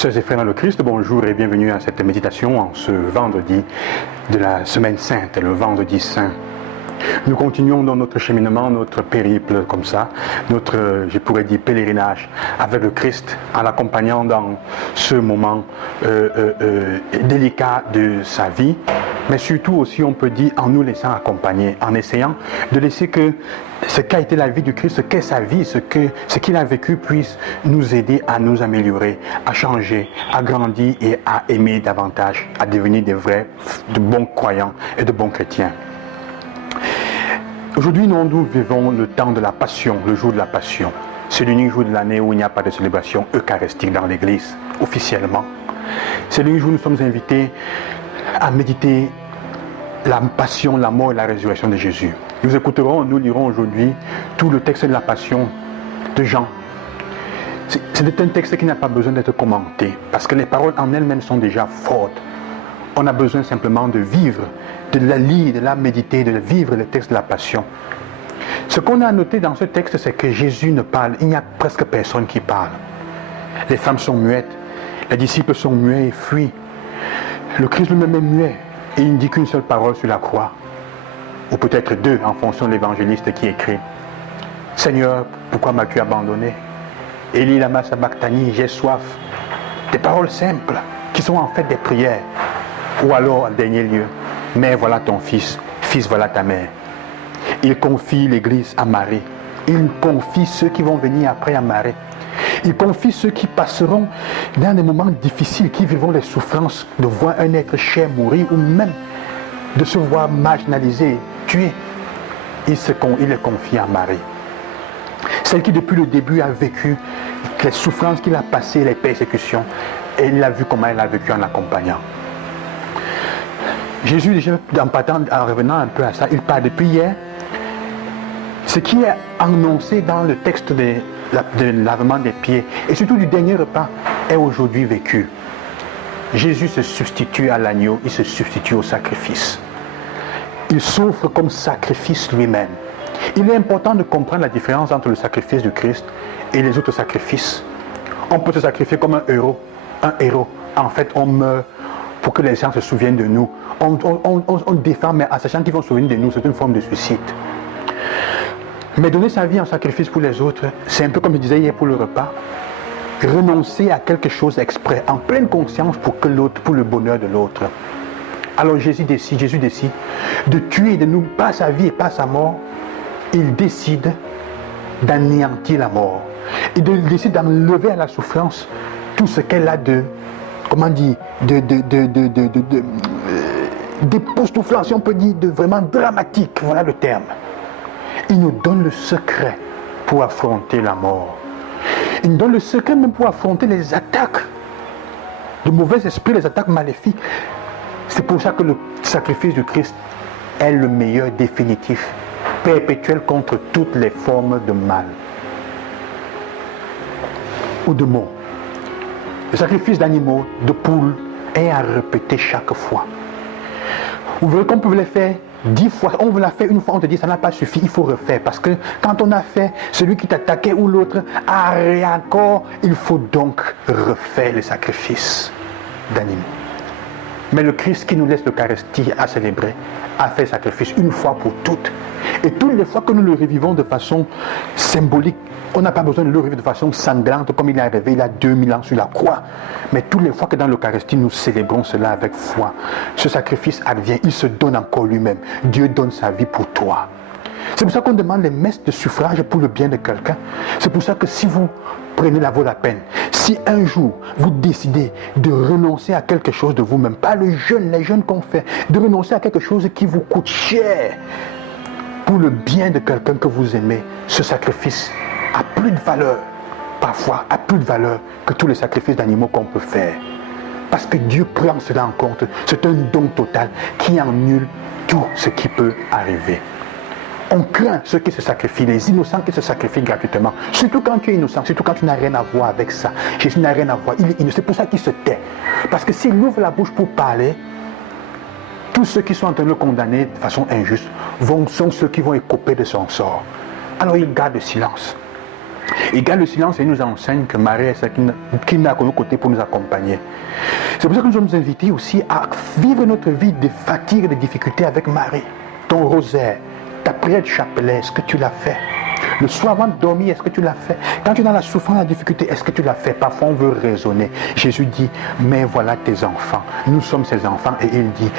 Sœurs et frères dans le Christ, bonjour et bienvenue à cette méditation en ce vendredi de la Semaine Sainte, le vendredi saint. Nous continuons dans notre cheminement, notre périple comme ça, notre, je pourrais dire, pèlerinage avec le Christ, en l'accompagnant dans ce moment délicat de sa vie, mais surtout aussi, on peut dire, en nous laissant accompagner, en essayant de laisser que ce qu'a été la vie du Christ, ce qu'est sa vie, ce qu'il a vécu puisse nous aider à nous améliorer, à changer, à grandir et à aimer davantage, à devenir de bons croyants et de bons chrétiens. Aujourd'hui, nous vivons le temps de la Passion, le jour de la Passion. C'est l'unique jour de l'année où il n'y a pas de célébration eucharistique dans l'Église, officiellement. C'est l'unique jour où nous sommes invités à méditer la Passion, la mort et la résurrection de Jésus. Nous lirons aujourd'hui tout le texte de la Passion de Jean. C'est un texte qui n'a pas besoin d'être commenté, parce que les paroles en elles-mêmes sont déjà fortes. On a besoin simplement de vivre, de la lire, de la méditer, de vivre le texte de la Passion. Ce qu'on a noté dans ce texte, c'est que Jésus ne parle, il n'y a presque personne qui parle. Les femmes sont muettes, les disciples sont muets et fuient. Le Christ lui-même est muet, et il ne dit qu'une seule parole sur la croix. Ou peut-être deux, en fonction de l'évangéliste qui écrit. Seigneur, pourquoi m'as-tu abandonné? Élie lama sabachthani, j'ai soif. Des paroles simples, qui sont en fait des prières. Ou alors, en dernier lieu, mère, voilà ton fils, fils, voilà ta mère. Il confie l'Église à Marie. Il confie ceux qui vont venir après à Marie. Il confie ceux qui passeront dans des moments difficiles, qui vivront les souffrances de voir un être cher mourir ou même de se voir marginalisé, tué. Il les confie à Marie. Celle qui depuis le début a vécu les souffrances qu'il a passées, les persécutions, et il a vu comment elle a vécu en l'accompagnant. Jésus, déjà, en revenant un peu à ça, il parle depuis hier. Ce qui est annoncé dans le texte de lavement des pieds, et surtout du dernier repas, est aujourd'hui vécu. Jésus se substitue à l'agneau, il se substitue au sacrifice. Il souffre comme sacrifice lui-même. Il est important de comprendre la différence entre le sacrifice du Christ et les autres sacrifices. On peut se sacrifier comme un héros. Un héros. En fait, on meurt pour que les gens se souviennent de nous. On défend, mais en sachant qu'ils vont se souvenir de nous, c'est une forme de suicide. Mais donner sa vie en sacrifice pour les autres, c'est un peu comme je disais hier pour le repas. Renoncer à quelque chose exprès, en pleine conscience pour le bonheur de l'autre. Alors Jésus décide de tuer, de nous, pas sa vie et pas sa mort. Il décide d'anéantir la mort. Il décide d'enlever à la souffrance tout ce qu'elle a d'époustouflant, on peut dire, de vraiment dramatique, voilà le terme. Il nous donne le secret pour affronter la mort. Il nous donne le secret même pour affronter les attaques de mauvais esprits, les attaques maléfiques. C'est pour ça que le sacrifice du Christ est le meilleur définitif, perpétuel contre toutes les formes de mal ou de mort. Le sacrifice d'animaux, de poules, est à répéter chaque fois. Vous verrez qu'on peut le faire 10 fois. On veut la faire une fois, on te dit ça n'a pas suffi, il faut refaire. Parce que quand on a fait celui qui t'attaquait ou l'autre a encore, il faut donc refaire le sacrifice d'animaux. Mais le Christ qui nous laisse l'Eucharistie à célébrer a fait le sacrifice une fois pour toutes. Et toutes les fois que nous le revivons de façon symbolique, on n'a pas besoin de le revivre de façon sanglante comme il est arrivé il y a 2000 ans sur la croix. Mais toutes les fois que dans l'Eucharistie nous célébrons cela avec foi, ce sacrifice advient, il se donne encore lui-même. Dieu donne sa vie pour toi. C'est pour ça qu'on demande les messes de suffrage pour le bien de quelqu'un. C'est pour ça que si vous prenez la peine, si un jour vous décidez de renoncer à quelque chose de vous-même, pas les jeunes qu'on fait, de renoncer à quelque chose qui vous coûte cher, pour le bien de quelqu'un que vous aimez, ce sacrifice a plus de valeur, parfois a plus de valeur que tous les sacrifices d'animaux qu'on peut faire. Parce que Dieu prend cela en compte. C'est un don total qui annule tout ce qui peut arriver. On craint ceux qui se sacrifient, les innocents qui se sacrifient gratuitement. Surtout quand tu es innocent, surtout quand tu n'as rien à voir avec ça. Jésus n'a rien à voir, il est innocent. C'est pour ça qu'il se tait. Parce que s'il ouvre la bouche pour parler, tous ceux qui sont en train de le condamner de façon injuste sont ceux qui vont écoper de son sort. Alors il garde le silence. Il garde le silence et il nous enseigne que Marie est celle qui n'a qu'à nos côtés pour nous accompagner. C'est pour ça que nous sommes invités aussi à vivre notre vie de fatigue et de difficultés avec Marie. Ton rosaire, ta prière de chapelet, est-ce que tu l'as fait? Le soir avant de dormir, est-ce que tu l'as fait? Quand tu es dans la souffrance, la difficulté, est-ce que tu l'as fait? Parfois on veut raisonner. Jésus dit, mais voilà tes enfants. Nous sommes ses enfants. Et il dit,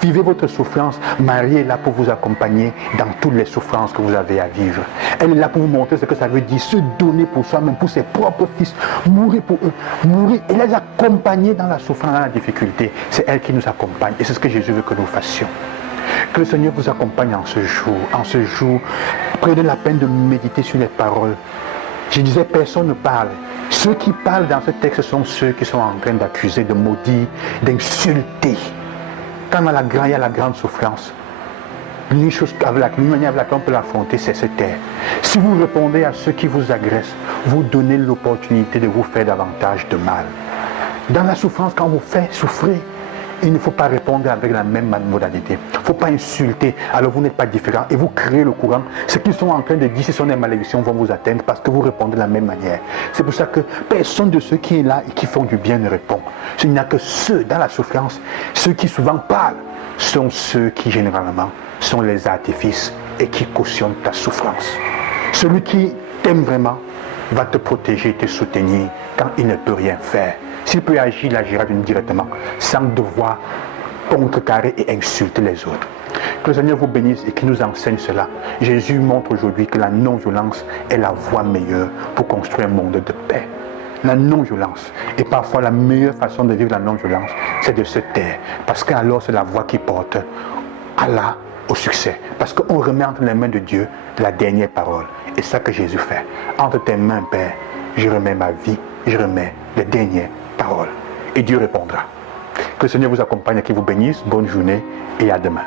vivez votre souffrance. Marie est là pour vous accompagner dans toutes les souffrances que vous avez à vivre. Elle est là pour vous montrer ce que ça veut dire, se donner pour soi-même, pour ses propres fils, mourir pour eux, mourir et les accompagner dans la souffrance, dans la difficulté. C'est elle qui nous accompagne. Et c'est ce que Jésus veut que nous fassions. Que le Seigneur vous accompagne en ce jour. En ce jour, prenez la peine de méditer sur les paroles. Je disais, personne ne parle. Ceux qui parlent dans ce texte sont ceux qui sont en train d'accuser, de maudire, d'insulter. Quand il y a la grande souffrance, l'une manière avec laquelle on peut l'affronter, c'est se taire. Si vous répondez à ceux qui vous agressent, vous donnez l'opportunité de vous faire davantage de mal. Dans la souffrance, quand vous faites souffrir, il ne faut pas répondre avec la même modalité. Il ne faut pas insulter, alors vous n'êtes pas différent et vous créez le courant. Ce qu'ils sont en train de dire, ce sont des malédictions, vont vous atteindre parce que vous répondez de la même manière. C'est pour ça que personne de ceux qui est là et qui font du bien ne répond. Il n'y a que ceux dans la souffrance, ceux qui souvent parlent, sont ceux qui généralement sont les artifices et qui cautionnent ta souffrance. Celui qui t'aime vraiment va te protéger, te soutenir quand il ne peut rien faire. S'il peut agir, il agira directement, sans devoir contrecarrer et insulter les autres. Que le Seigneur vous bénisse et qu'il nous enseigne cela. Jésus montre aujourd'hui que la non-violence est la voie meilleure pour construire un monde de paix. La non-violence. Et parfois, la meilleure façon de vivre la non-violence, c'est de se taire. Parce qu'alors, c'est la voie qui porte Allah au succès. Parce qu'on remet entre les mains de Dieu la dernière parole. Et c'est ça que Jésus fait. Entre tes mains, Père, je remets ma vie, je remets les dernières paroles. Et Dieu répondra. Que le Seigneur vous accompagne et qu'il vous bénisse. Bonne journée et à demain.